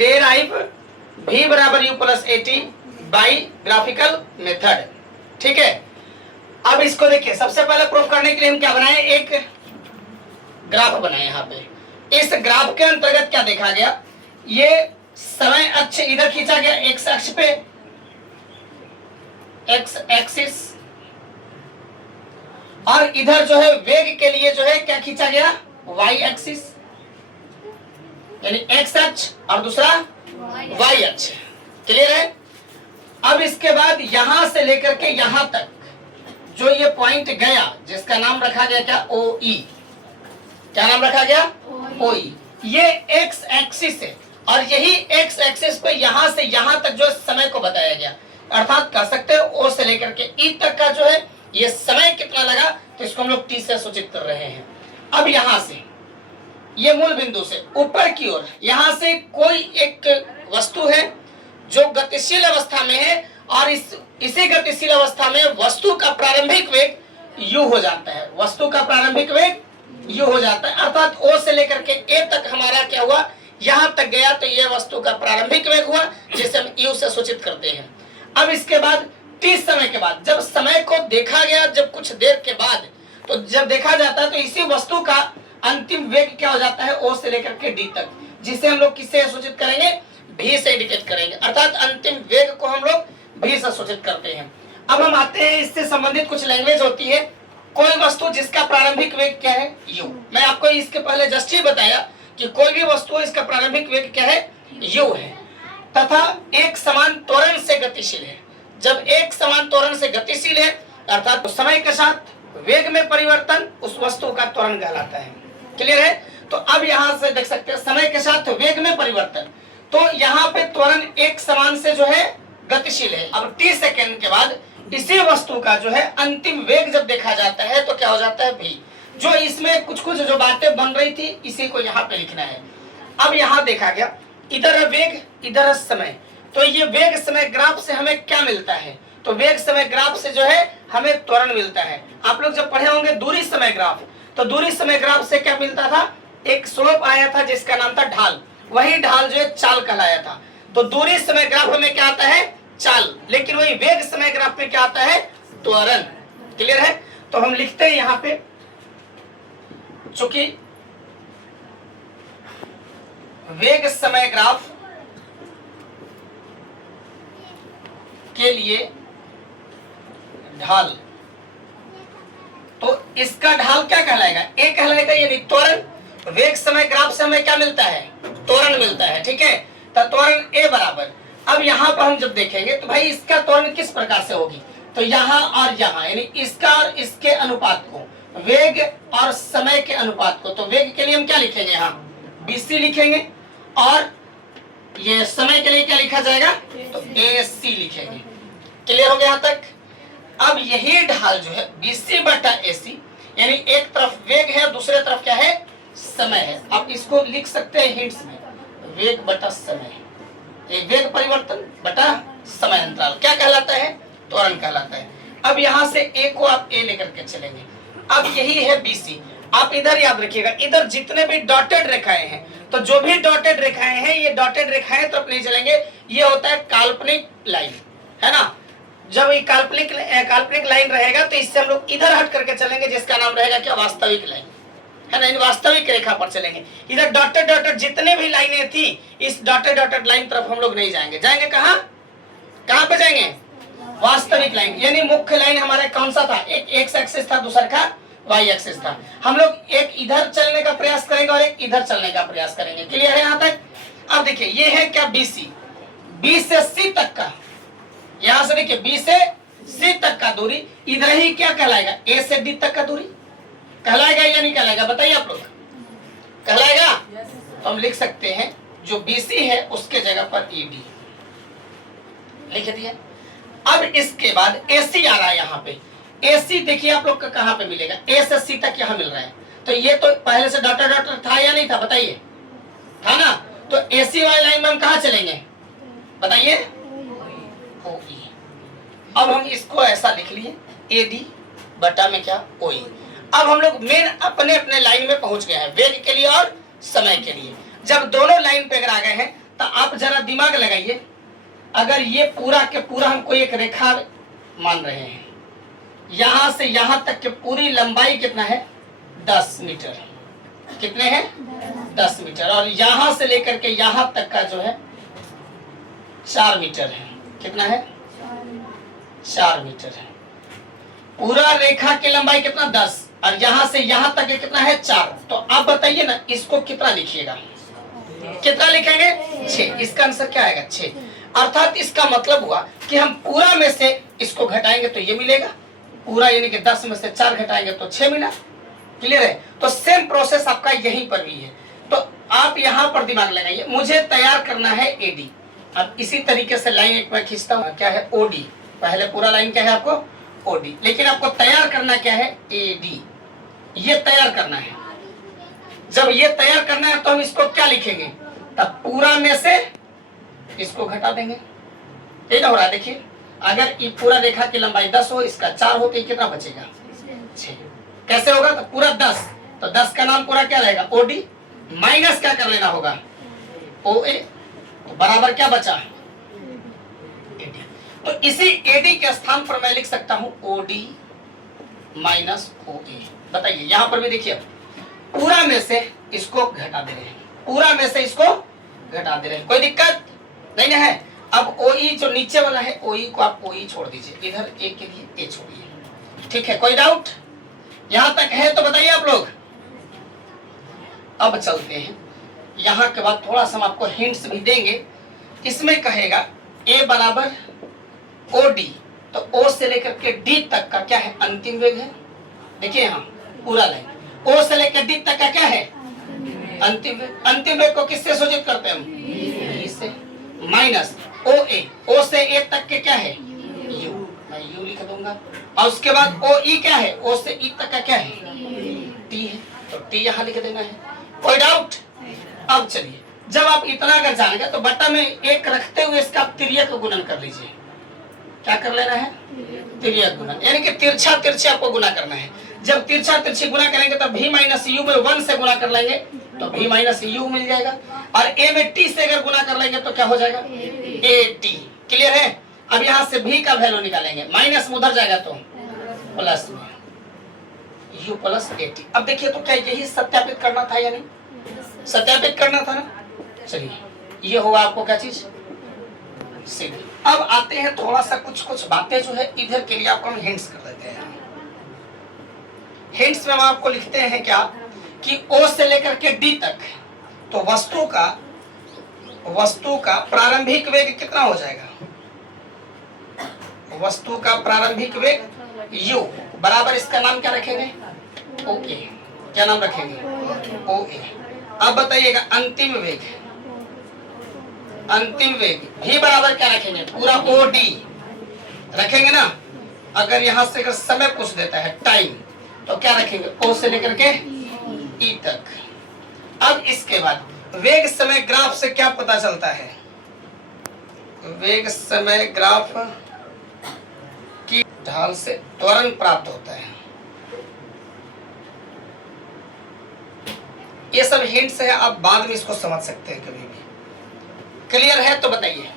Derive v बराबर u plus A T by graphical method. ठीक है, अब इसको देखिए, सबसे पहले प्रूफ करने के लिए हम क्या बनाए, एक ग्राफ बनाए। यहाँ पे इस ग्राफ के अंतर्गत क्या देखा गया, ये समय अक्ष इधर खींचा गया एक्स अक्ष पे, एक्स एक्सिस, और इधर जो है वेग के लिए जो है क्या खींचा गया, वाई एक्सिस, यानी एक्स अक्ष और दूसरा वाई अक्ष। क्लियर है। अब इसके बाद यहां से लेकर के यहां तक जो ये पॉइंट गया, जिसका नाम रखा गया क्या, ओ ई। क्या नाम रखा गया, ओ ई। ये एक्स एक्सिस है और यही एक्स एक्सिस पे यहां से यहां तक जो समय को बताया गया, अर्थात कह सकते हैं ओ से लेकर के ई तक का जो है ये समय कितना लगा, तो इसको हम लोग टी से सूचित कर रहे हैं। अब यहां से ये मूल बिंदु से ऊपर की ओर यहां से कोई एक वस्तु है जो गतिशील अवस्था में है और इसी गतिशील अवस्था में वस्तु का प्रारंभिक वेग u हो जाता है, वस्तु का प्रारंभिक वेग u हो जाता है, अर्थात o से लेकर के a तक हमारा क्या हुआ, यहां तक गया, तो ये वस्तु का प्रारंभिक वेग हुआ जिसे हम u से सूचित करते हैं। अब इसके बाद t समय के बाद, जब समय को देखा गया, जब कुछ देर के बाद, तो जब देखा जाता है तो इसी वस्तु का अंतिम वेग क्या हो जाता है, o से लेकर के d तक, जिसे हम लोग किससे सूचित करेंगे, v से इंडिकेट करेंगे, अर्थात अंतिम वेग को हम लोग v से सूचित करते हैं। अब हम आते हैं, इससे संबंधित कुछ लैंग्वेज होती है, कोई वस्तु जिसका प्रारंभिक वेग क्या है, u। मैं आपको इसके पहले जस्ट ही बताया कि कोई भी वस्तु इसका प्रारंभिक वेग क्या है, u है, तथा एक समान त्वरण से गतिशील है। जब एक समान त्वरण से गतिशील है, अर्थात समय के साथ वेग में परिवर्तन उस वस्तु का त्वरण कहलाता है। क्लियर है। तो अब यहां से देख सकते हैं समय के साथ वेग में परिवर्तन, तो यहाँ पे त्वरण एक समान से जो है गतिशील है। अब t सेकेंड के बाद इसी वस्तु का जो है अंतिम वेग जब देखा जाता है तो क्या हो जाता है, v। जो इसमें कुछ कुछ जो बातें बन रही थी इसी को यहाँ पे लिखना है। अब यहाँ देखा गया, इधर है वेग, इधर है समय, तो ये वेग समय ग्राफ से हमें क्या मिलता है, तो वेग समय ग्राफ से जो है हमें त्वरण मिलता है। आप लोग जब पढ़े होंगे दूरी समय ग्राफ, तो दूरी समय ग्राफ से क्या मिलता था, एक स्लोप आया था जिसका नाम था ढाल, वही ढाल जो है चाल कहलाया था। तो दूरी समय ग्राफ में क्या आता है, चाल, लेकिन वही वेग समय ग्राफ में क्या आता है, त्वरण। क्लियर है। तो हम लिखते हैं यहाँ पे, चूंकि वेग समय ग्राफ के लिए ढाल, तो इसका ढाल क्या कहलाएगा, ए कहलाएगा, यानी त्वरण। वेग समय ग्राफ से हमें क्या मिलता है, त्वरण मिलता है। ठीक है, तो त्वरण ए बराबर, अब यहाँ पर हम जब देखेंगे तो भाई इसका त्वरण किस प्रकार से होगी, तो यहाँ और यहाँ, यानी इसका और इसके अनुपात को, वेग और समय के अनुपात को, तो वेग के लिए हम क्या लिखेंगे, यहाँ BC लिखेंगे, और ये समय के लिए क्या लिखा जाएगा, तो AC लिखेंगे। क्लियर हो गया यहाँ तक। अब यही ढाल जो है BC बटा AC, यानी एक तरफ वेग है दूसरे तरफ क्या है, समय है। अब इसको लिख सकते हैं हिंट्स में, वेग बटा समय, एक वेग परिवर्तन बटा समय अंतराल क्या कहलाता है, त्वरण कहलाता है। अब यहाँ से A को आप A लेकर के चलेंगे। अब यही है BC, आप इधर याद रखिएगा, इधर जितने भी डॉटेड रेखाएं हैं, तो जो भी डॉटेड रेखाएं हैं, ये डॉटेड रेखाएं तरफ नहीं चलेंगे, ये होता है काल्पनिक लाइन, है ना। जब ये काल्पनिक लाइन रहेगा तो इससे हम लोग इधर हट करके चलेंगे, जिसका नाम रहेगा क्या, वास्तविक लाइन, है ना, इन वास्तविक रेखा पर चलेंगे। इधर डॉटेड डॉटेड जितने भी लाइनें थी, इस डॉटेड डॉटेड लाइन तरफ हम लोग नहीं जाएंगे। जाएंगे कहाँ, कहाँ पे जाएंगे, वास्तविक लाइन, यानी मुख्य लाइन हमारा कौन सा था, एक एक्स एक्सिस था, दूसरा का वाई एक्सिस था। हम लोग एक इधर चलने का प्रयास करेंगे और एक इधर चलने का प्रयास करेंगे। क्लियर है यहाँ तक। अब देखिए ये है क्या, BC, B से C तक का, यहां से देखिए B से C तक का दूरी, इधर ही क्या कहलाएगा, A से D तक का दूरी कहलाएगा या नहीं कहलाएगा, बताइए आप लोग, कहलाएगा। तो हम लिख सकते हैं जो BC है उसके जगह पर ED लिख दिया। अब इसके बाद AC आ रहा है यहाँ पे, AC देखिए आप लोग का कहाँ पे मिलेगा, A से C तक यहाँ मिल रहा है, तो ये तो पहले से डॉटेड डॉटेड था या नहीं था, बताइए, था ना। तो AC वाली लाइन में हम कहाँ चलेंगे, बताइए, OE। अब हम इसको ऐसा लिख लिए, AD बटा में क्या, OE। अब हम लोग मेन अपने अपने लाइन में पहुंच गए हैं, वेग के लिए और समय के लिए। जब दोनों लाइन पे अगर आ गए हैं तो आप जरा दिमाग लगाइए, अगर ये पूरा के पूरा हमको एक रेखा मान रहे हैं, यहां से यहां तक की पूरी लंबाई कितना है 10 मीटर, कितने हैं 10 मीटर, और यहां से लेकर के यहां तक का जो है 4 मीटर है, कितना है 4 मीटर है। पूरा रेखा की लंबाई कितना 10 और यहां से यहां तक कितना है 4, तो आप बताइए ना इसको कितना लिखिएगा, कितना लिखेंगे 6, इसका आंसर क्या आएगा 6। अर्थात इसका मतलब हुआ कि हम पूरा में से इसको घटाएंगे तो ये मिलेगा, पूरा यानी कि 10 में से 4 घटाएंगे तो 6 मिला। क्लियर है? तो सेम प्रोसेस आपका यहीं पर भी है, तो आप यहां पर दिमाग लगाइए, मुझे तैयार करना है एडी। अब इसी तरीके से लाइन एक मैं खींचता हूं, क्या है ओडी, पहले पूरा लाइन क्या है आपको ओडी, लेकिन आपको तैयार करना क्या है एडी, ये तैयार करना है। जब ये तैयार करना है तो हम इसको क्या लिखेंगे, तब पूरा में से इसको घटा देंगे, ये ना हो रहा है। देखिए अगर ये पूरा रेखा की लंबाई 10 हो, इसका 4 हो, तो ये कितना बचेगा 6। कैसे होगा, तो पूरा 10, तो 10 का नाम पूरा क्या रहेगा ओडी, माइनस क्या कर लेना होगा ओए, तो बराबर क्या बचा एडी। तो इसी एडी के स्थान पर मैं लिख सकता हूं ओडी माइनस ओए। बताइए यहां पर भी देखिए पूरा में से इसको घटा दे रहे हैं, पूरा में से इसको घटा दे रहे हैं, कोई दिक्कत नहीं है। अब ओई जो नीचे वाला है ओई को आप ओई छोड़ दीजिए, इधर ए के लिए ए छोड़िए, ठीक है? कोई डाउट यहां तक है तो बताइए आप लोग। अब चलते हैं, यहां के बाद थोड़ा सा हम आपको हिंट्स भी देंगे। इसमें कहेगा ए बराबर ओ डी, तो ओ से लेकर के डी तक का क्या है अंतिम वेग है। देखिए यहाँ पूरा लाइन ओ से लेकर डी तक का क्या है अंतिम वेग। अंतिम वेग को किससे सूचित करते हैं हम, ई से, माइनस ओ ए, ओ से ए तक के क्या है यू, मैं यू लिख दूंगा, और उसके बाद ओ ई क्या है, ओ से ई तक का क्या है टी है, तो टी यहाँ लिख देना है। कोई डाउट? अब चलिए, जब आप इतना अगर जान गए तो बट्टा में एक रखते हुए इसका तिर्यक गुणन कर लीजिए। क्या कर लेना है तिर्यक गुणन, यानी कि तिरछा तिरछे आपको गुना करना है। जब तिरछा तिरछी गुना करेंगे तो भी माइनस यू में 1 से गुना कर लेंगे तो भी माइनस यू मिल जाएगा, और ए में टी से अगर गुना कर लेंगे तो क्या हो जाएगा ए टी। क्लियर है? अब यहाँ से भी का वैल्यू निकालेंगे, माइनस में उधर जाएगा तो प्लस में यू प्लस ए टी। अब देखिए तो क्या यही सत्यापित करना था या नहीं, सत्यापित करना था ना। चलिए ये होगा आपको क्या चीज सीधी। अब आते हैं थोड़ा सा कुछ बातें जो है इधर के लिए आपको हम हिंट्स कर देते हैं। हिंट्स में हम आपको लिखते हैं क्या कि ओ से लेकर के डी तक, तो वस्तु का प्रारंभिक वेग कितना हो जाएगा, वस्तु का प्रारंभिक वेग u बराबर, इसका नाम क्या रखेंगे ओ ए, क्या नाम रखेंगे ओ ए। अब बताइएगा अंतिम वेग भी बराबर क्या रखेंगे, पूरा ओ डी रखेंगे ना। अगर यहां से अगर समय पूछ देता है टाइम, तो क्या रखेंगे ओ से लेकर के ई तक। अब इसके बाद वेग समय ग्राफ से क्या पता चलता है, वेग समय ग्राफ की ढाल से त्वरण प्राप्त होता है। ये सब हिंट्स है, आप बाद में इसको समझ सकते हैं कभी भी। क्लियर है तो बताइए।